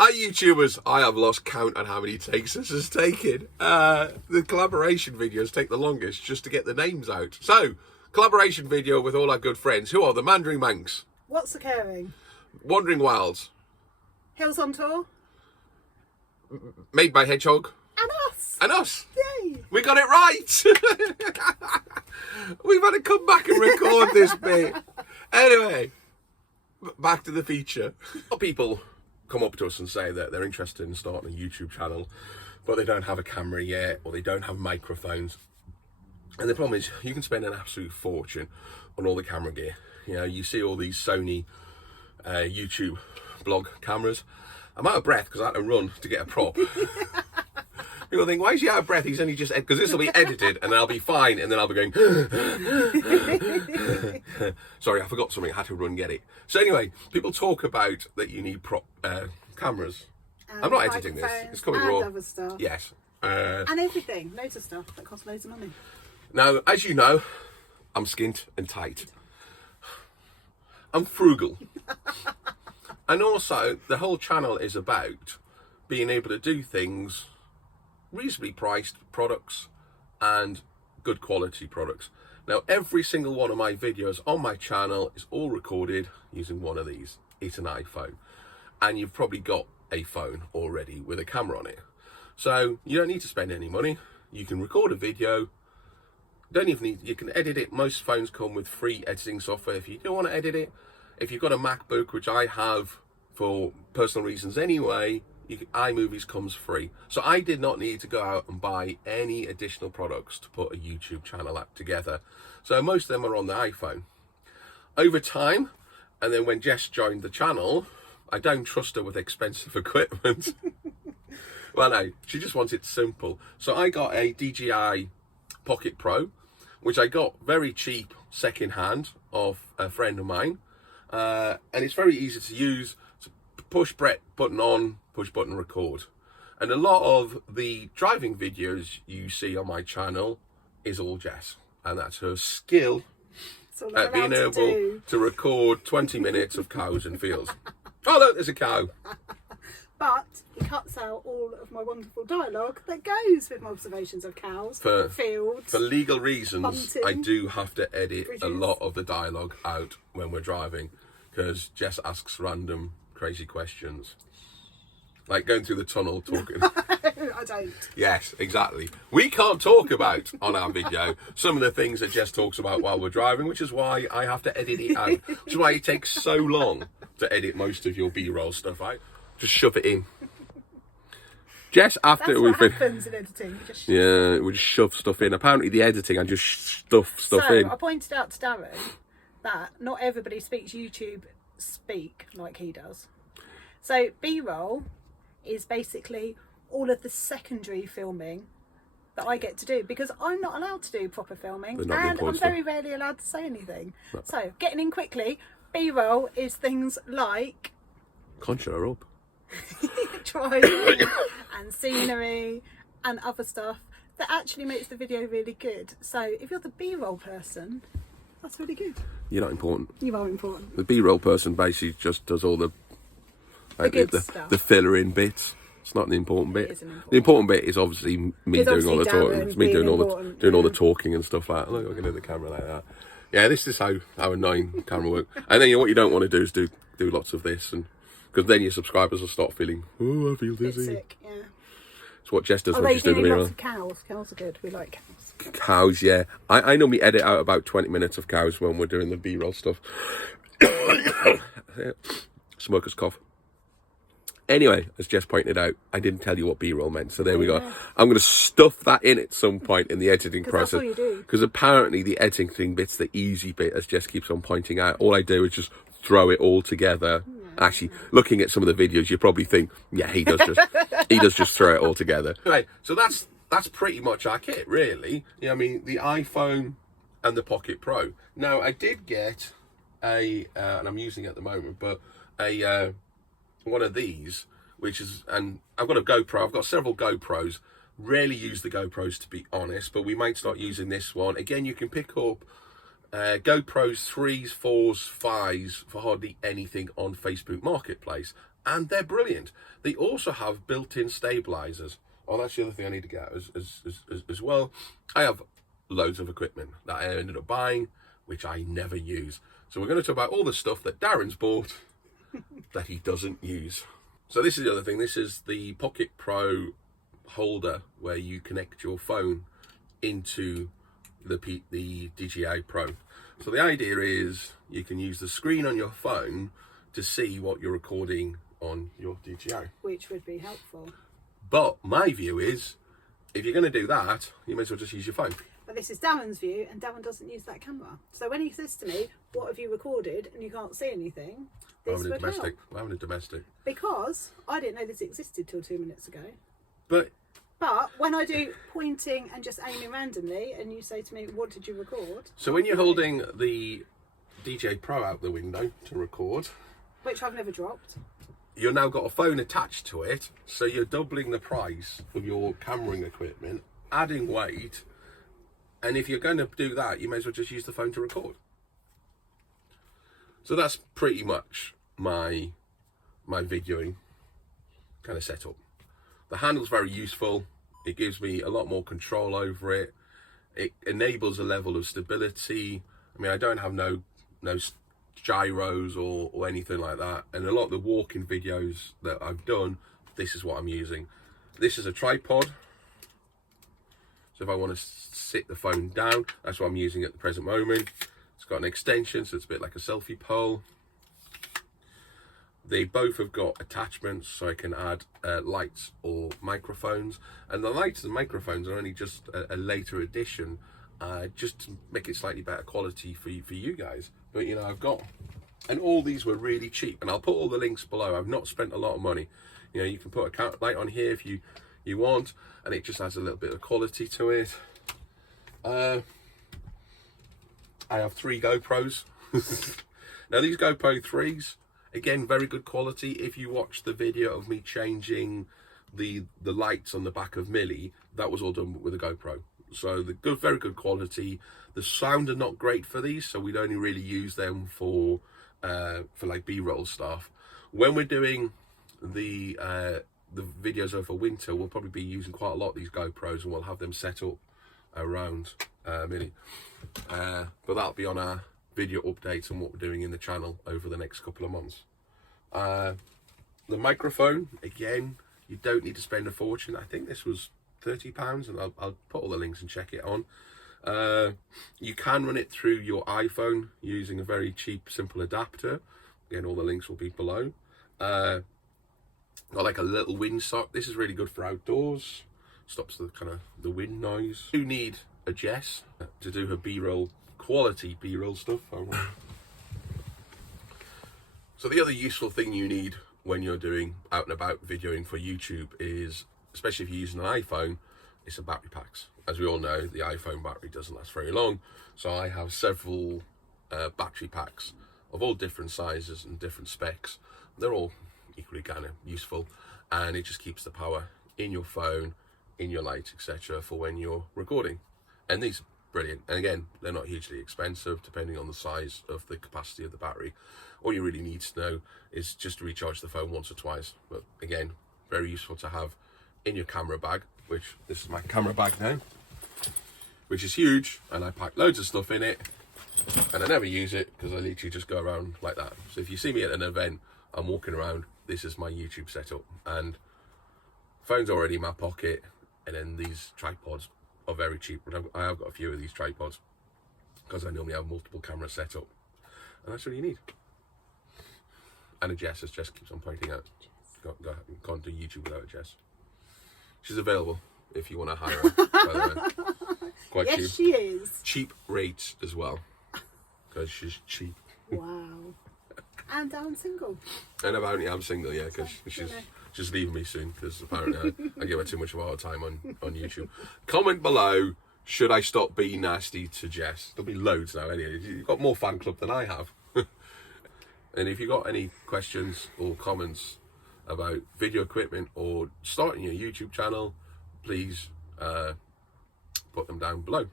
Our YouTubers, I have lost count on how many takes this has taken. The collaboration videos take the longest just to get the names out. So, collaboration video with all our good friends. Who are the Mandarin Manx? What's occurring? Wandering Wilds. Hills on Tour. Made by Hedgehog. And us. And us. Yay. We got it right. We've had to come back and record this bit. Anyway, back to the feature. People come up to us and say that they're interested in starting a YouTube channel, but they don't have a camera yet, or they don't have microphones. And the problem is, you can spend an absolute fortune on all the camera gear. You know, you see all these Sony YouTube blog cameras. I'm out of breath because I had to run to get a prop. People think, why is he out of breath? He's only just... Because this will be edited and I'll be fine, and then I'll be going... Sorry, I forgot something. I had to run and get it. So anyway, people talk about that you need prop cameras. I'm not editing this. It's coming raw. Other stuff. Yes. And everything. Loads of stuff that costs loads of money. Now, as you know, I'm skint and tight. I'm frugal. And also, the whole channel is about being able to do things, reasonably priced products and good quality products. Now, every single one of my videos on my channel is all recorded using one of these. It's an iPhone. And you've probably got a phone already with a camera on it. So you don't need to spend any money. You can record a video. Don't even need, you can edit it. Most phones come with free editing software if you don't want to edit it. If you've got a MacBook, which I have for personal reasons anyway, iMovies comes free. So I did not need to go out and buy any additional products to put a YouTube channel app together. So most of them are on the iPhone. Over time, and then when Jess joined the channel, I don't trust her with expensive equipment. Well, no, she just wants it simple. So I got a DJI Pocket Pro, which I got very cheap second-hand off a friend of mine. And it's very easy to use. Push button on, push button record. And a lot of the driving videos you see on my channel is all Jess. And that's her skill at being able to record 20 minutes of cows and fields. Oh, look, there's a cow. But he cuts out all of my wonderful dialogue that goes with my observations of cows, fields. For legal reasons, bunting, I do have to edit bridges. a lot of the dialogue out when we're driving, because Jess asks random crazy questions. Like going through the tunnel talking. I don't. Yes, exactly. We can't talk about on our video some of the things that Jess talks about while we're driving, which is why I have to edit it out. Which is why it takes so long to edit most of your B-roll stuff out. Just shove it in. Jess, after That's we what happens in editing. we just shove stuff in. Apparently the editing, I just stuff in. I pointed out to Darren that not everybody speaks YouTube speak like he does. So B-roll is basically all of the secondary filming that I get to do, because I'm not allowed to do proper filming, and I'm very rarely allowed to say anything. No. So getting in quickly, B-roll is things like Concha her up. driving and scenery and other stuff that actually makes the video really good. So if you're the B-roll person, that's really good. You're not important. You are important. The B-roll person basically just does all the stuff. The filler in bits. It's not the important bit. The important bit is obviously me doing all the talking. It's me doing all the talking and stuff like that. Look, I can do the camera like that. Yeah, this is how annoying camera work. And then what you don't want to do is do lots of this, and because then your subscribers will start feeling, oh, I feel dizzy. Sick, yeah. It's what Jess does when she's doing the B-roll. B-roll. Cows. Cows are good. We like cows. Cows, yeah. I normally edit out about 20 minutes of cows when we're doing the B-roll stuff. Smoker's cough. Anyway, as Jess pointed out, I didn't tell you what B-roll meant, so there we go. I'm going to stuff that in at some point in the editing process. That's all you do. Because apparently the editing bit's the easy bit, as Jess keeps on pointing out. All I do is just throw it all together. Actually, looking at some of the videos, you probably think, yeah, he does just throw it all together. Anyway, so that's pretty much our kit, really. Yeah, I mean, the iPhone and the Pocket Pro. Now, I did get and I'm using it at the moment, but one of these, which is, and I've got a GoPro. I've got several GoPros. Rarely use the GoPros, to be honest, but we might start using this one. Again, you can pick up GoPros 3s, 4s, 5s for hardly anything on Facebook Marketplace. and they're brilliant. They also have built-in stabilizers. Oh, that's the other thing I need to get as well. I have loads of equipment that I ended up buying, which I never use. So we're going to talk about all the stuff that Darren's bought that he doesn't use. So this is the other thing. This is the Pocket Pro holder where you connect your phone into the DJI Pro. So the idea is you can use the screen on your phone to see what you're recording on your DJI. Which would be helpful. But my view is, if you're going to do that, you may as well just use your phone. But this is Darren's view, and Darren doesn't use that camera. So when he says to me, what have you recorded, and you can't see anything, this would help. I'm having a domestic. Because I didn't know this existed till 2 minutes ago. But when I do pointing and just aiming randomly, and you say to me, what did you record? So when you're holding the DJI Pro out the window to record, which I've never dropped, you've now got a phone attached to it, so you're doubling the price of your cameraing equipment, adding weight, and if you're going to do that, you may as well just use the phone to record. So that's pretty much my videoing kind of setup. The handle's very useful. It gives me a lot more control over it. It enables a level of stability. I mean, I don't have no gyros or anything like that. And a lot of the walking videos that I've done, this is what I'm using. This is a tripod. So if I want to sit the phone down, that's what I'm using at the present moment. It's got an extension, so it's a bit like a selfie pole. They both have got attachments, so I can add lights or microphones. And the lights and microphones are only just a later addition, just to make it slightly better quality for you guys. But you know, I've got, and all these were really cheap. And I'll put all the links below. I've not spent a lot of money. You know, you can put a light on here if you want, and it just adds a little bit of quality to it. I have 3 GoPros. Now these GoPro 3s, again, very good quality. If you watch the video of me changing the lights on the back of Millie, that was all done with a GoPro. So very good quality. The sound are not great for these, so we'd only really use them for like B-roll stuff. When we're doing the videos over winter, we'll probably be using quite a lot of these GoPros, and we'll have them set up around Millie. But that'll be on our video updates on what we're doing in the channel over the next couple of months. The microphone, again, you don't need to spend a fortune. I think this was £30, and I'll put all the links and check it on. You can run it through your iPhone using a very cheap, simple adapter. Again, all the links will be below. Got like a little windsock. This is really good for outdoors. Stops the kind of the wind noise. You need a Jess to do her B-roll, quality B-roll stuff. So the other useful thing you need when you're doing out and about videoing for YouTube is, especially if you're using an iPhone, it's a battery packs. As we all know, the iPhone battery doesn't last very long. So I have several battery packs of all different sizes and different specs. They're all equally kind of useful, and it just keeps the power in your phone, in your lights, etc. for when you're recording. And these are brilliant. And again, they're not hugely expensive depending on the size of the capacity of the battery. All you really need to know is just to recharge the phone once or twice. But again, very useful to have in your camera bag, which this is my camera bag now, which is huge, and I pack loads of stuff in it, and I never use it because I literally just go around like that. So if you see me at an event, I'm walking around, this is my YouTube setup, and phone's already in my pocket, and then these tripods are very cheap. But I have got a few of these tripods because I normally have multiple cameras set up, and that's all you need. And a Jess, as Jess keeps on pointing out. Can't do YouTube without a Jess. She's available if you want to hire her, by the way. Quite yes, cheap. She is. Cheap rates as well, because she's cheap. Wow. And I'm single. And apparently I'm single, yeah, because she's leaving me soon, because apparently I give her too much of a hard time on YouTube. Comment below, should I stop being nasty to Jess? There'll be loads now anyway. You've got more fan club than I have. And if you've got any questions or comments about video equipment or starting your YouTube channel, please put them down below.